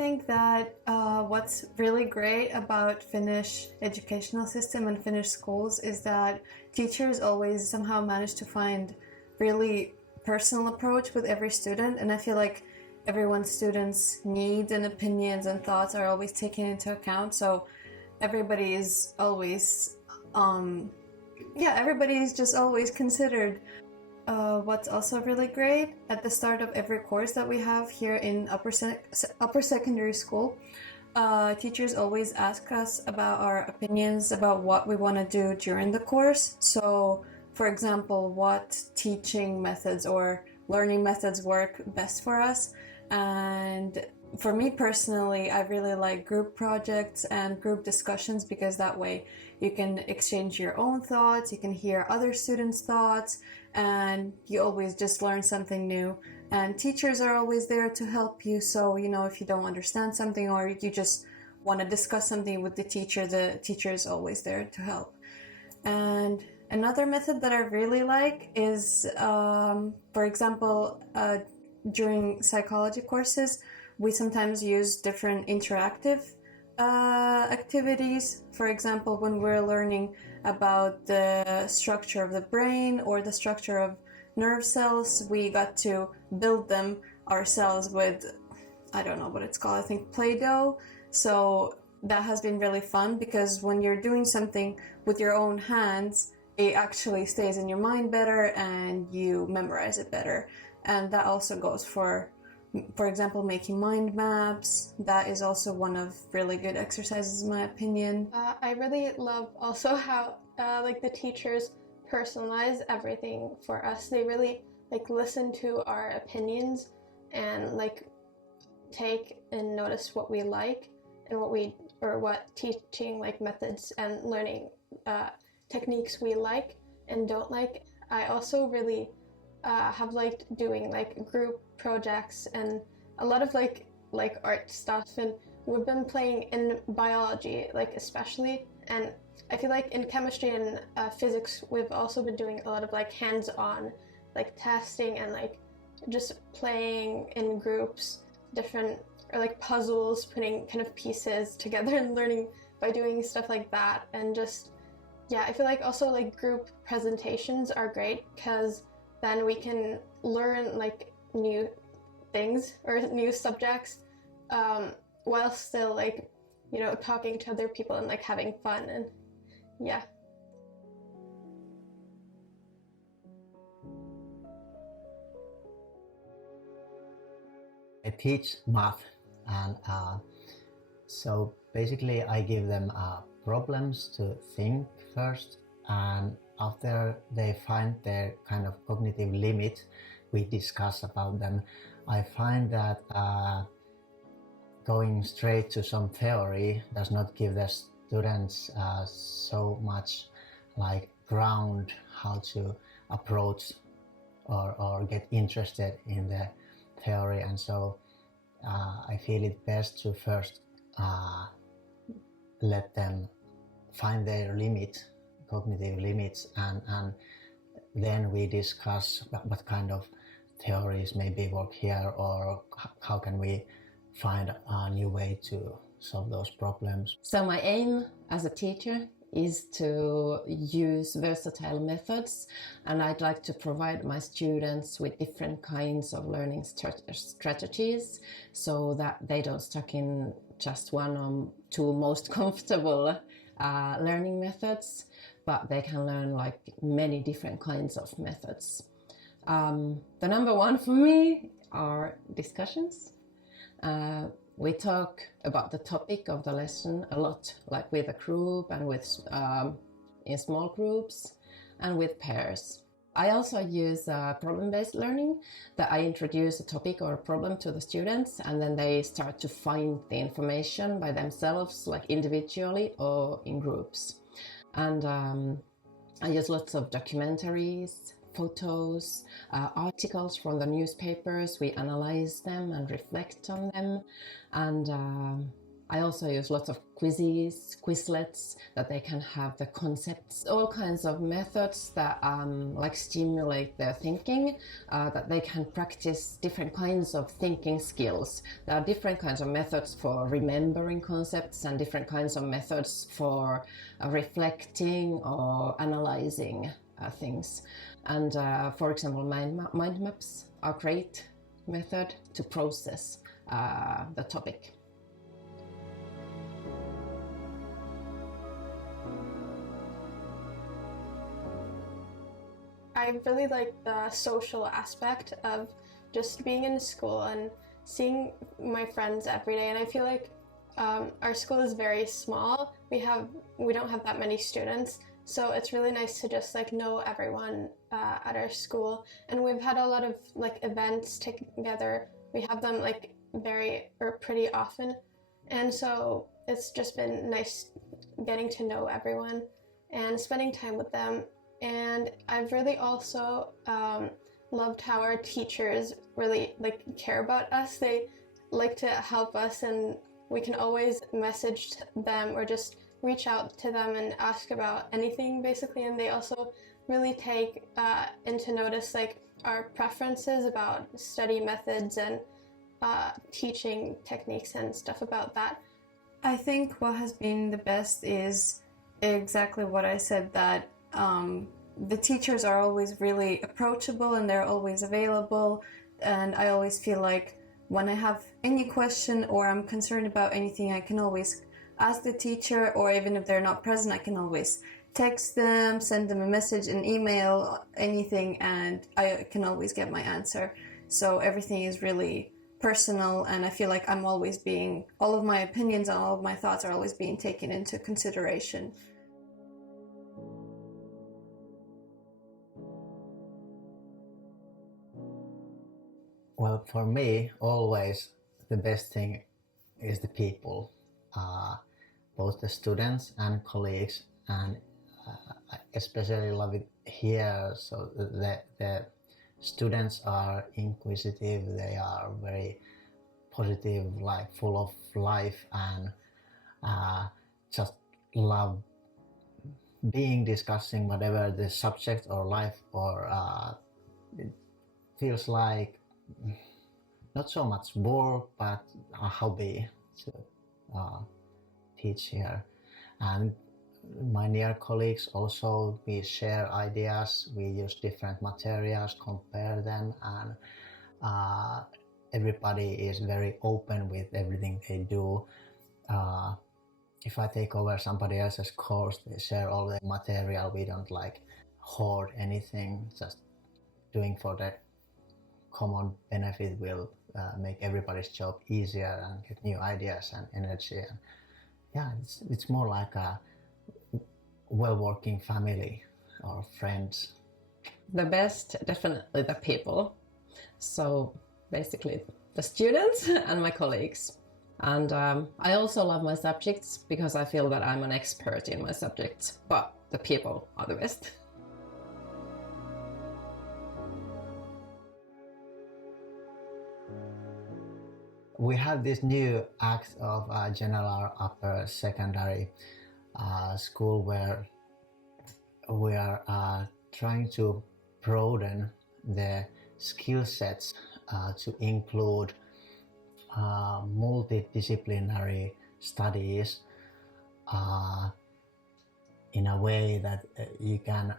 think that what's really great about Finnish educational system and Finnish schools is that teachers always somehow manage to find really personal approach with every student, and I feel like everyone's students' needs and opinions and thoughts are always taken into account. So everybody is always, everybody is just always considered. What's also really great, at the start of every course that we have here in upper secondary school, teachers always ask us about our opinions about what we want to do during the course. So, for example, what teaching methods or learning methods work best for us. And for me personally, I really like group projects and group discussions because that way you can exchange your own thoughts, you can hear other students' thoughts, and you always just learn something new. And teachers are always there to help you. So, if you don't understand something or you just want to discuss something with the teacher is always there to help. And another method that I really like is, for example, during psychology courses, we sometimes use different interactive activities. For example, when we're learning about the structure of the brain or the structure of nerve cells, we got to build them ourselves with, I don't know what it's called, I think Play-Doh. So that has been really fun because when you're doing something with your own hands, it actually stays in your mind better and you memorize it better. And that also goes for example, making mind maps. That is also one of really good exercises in my opinion. I really love also how the teachers personalize everything for us. They really listen to our opinions and take and notice what we like and what teaching methods and learning techniques we like and don't like. I also really have liked doing group projects and a lot of art stuff, and we've been playing in biology especially, and I feel like in chemistry and physics we've also been doing a lot of hands-on testing and just playing in groups, different or puzzles, putting kind of pieces together and learning by doing stuff like that. And just I feel like also group presentations are great because then we can learn new things or new subjects while still talking to other people and having fun. And I teach math, and so basically I give them problems to think first, and after they find their kind of cognitive limit, we discuss about them. I find that going straight to some theory does not give the students so much ground how to approach or get interested in the theory, and so I feel it best to first let them find their cognitive limits, and then we discuss what kind of theories maybe work here, or how can we find a new way to solve those problems. So my aim as a teacher is to use versatile methods, and I'd like to provide my students with different kinds of learning strategies so that they don't stuck in just one or two most comfortable learning methods, but they can learn many different kinds of methods. The number one for me are discussions. We talk about the topic of the lesson a lot, with a group and with in small groups and with pairs. I also use problem-based learning, that I introduce a topic or a problem to the students, and then they start to find the information by themselves, individually or in groups. And I use lots of documentaries, photos, articles from the newspapers. We analyze them and reflect on them, and I also use lots of quizzes, Quizlets, that they can have the concepts, all kinds of methods that like stimulate their thinking, that they can practice different kinds of thinking skills. There are different kinds of methods for remembering concepts and different kinds of methods for reflecting or analyzing things. And for example, mind maps are a great method to process the topic. I really like the social aspect of just being in school and seeing my friends every day. And I feel like our school is very small. We don't have that many students, so it's really nice to just like know everyone at our school. And we've had a lot of like events together. We have them like pretty often, and so it's just been nice getting to know everyone and spending time with them. And I've really also loved how our teachers really like care about us. They like to help us, and we can always message them or just reach out to them and ask about anything basically. And they also really take into notice like our preferences about study methods and teaching techniques and stuff about that. I think what has been the best is exactly what I said, that the teachers are always really approachable and they're always available, and I always feel like when I have any question or I'm concerned about anything, I can always ask the teacher, or even if they're not present, I can always text them, send them a message, an email, anything, and I can always get my answer. So everything is really personal, and I feel like all of my opinions and all of my thoughts are always being taken into consideration. Well, for me, always the best thing is the people, both the students and colleagues, and I especially love it here. So the students are inquisitive, they are very positive, like full of life, and just love discussing whatever the subject or life, or it feels like not so much work, but a hobby to teach here. And my near colleagues also, we share ideas, we use different materials, compare them, and everybody is very open with everything they do. If I take over somebody else's course, they share all the material. We don't like hoard anything, just doing for the common benefit will make everybody's job easier and get new ideas and energy. And yeah, it's more like a well-working family or friends. The best, definitely the people. So basically the students and my colleagues. And I also love my subjects because I feel that I'm an expert in my subjects, but the people are the best. We have this new act of General Upper Secondary School where we are trying to broaden the skill sets to include multidisciplinary studies in a way that you can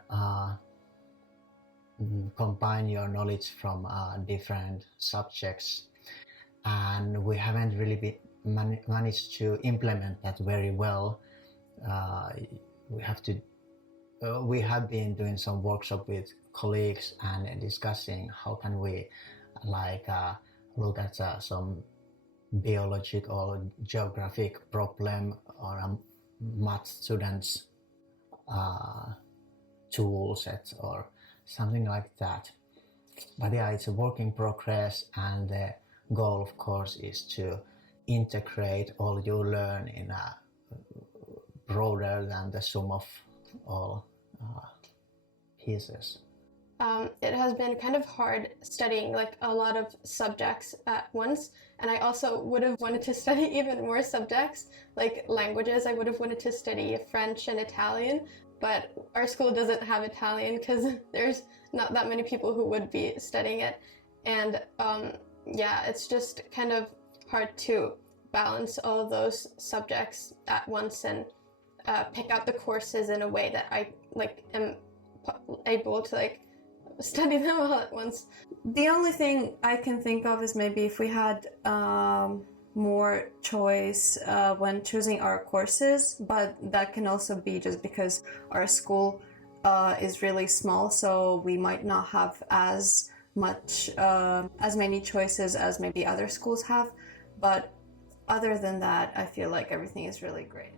combine your knowledge from different subjects. And we haven't really managed to implement that very well. We have been doing some workshop with colleagues and discussing how can we look at some biological or geographic problem or a math student's tool set or something like that. But yeah, it's a work in progress, and the goal, of course, is to integrate all you learn in a broader than the sum of all pieces. it has been kind of hard studying like a lot of subjects at once. And I also would have wanted to study even more subjects, like languages. I would have wanted to study French and Italian, but our school doesn't have Italian because there's not that many people who would be studying it. And yeah, it's just kind of hard to balance all of those subjects at once and pick out the courses in a way that I like am able to like study them all at once. The only thing I can think of is maybe if we had more choice when choosing our courses, but that can also be just because our school is really small, so we might not have as many choices as maybe other schools have. But other than that, I feel like everything is really great.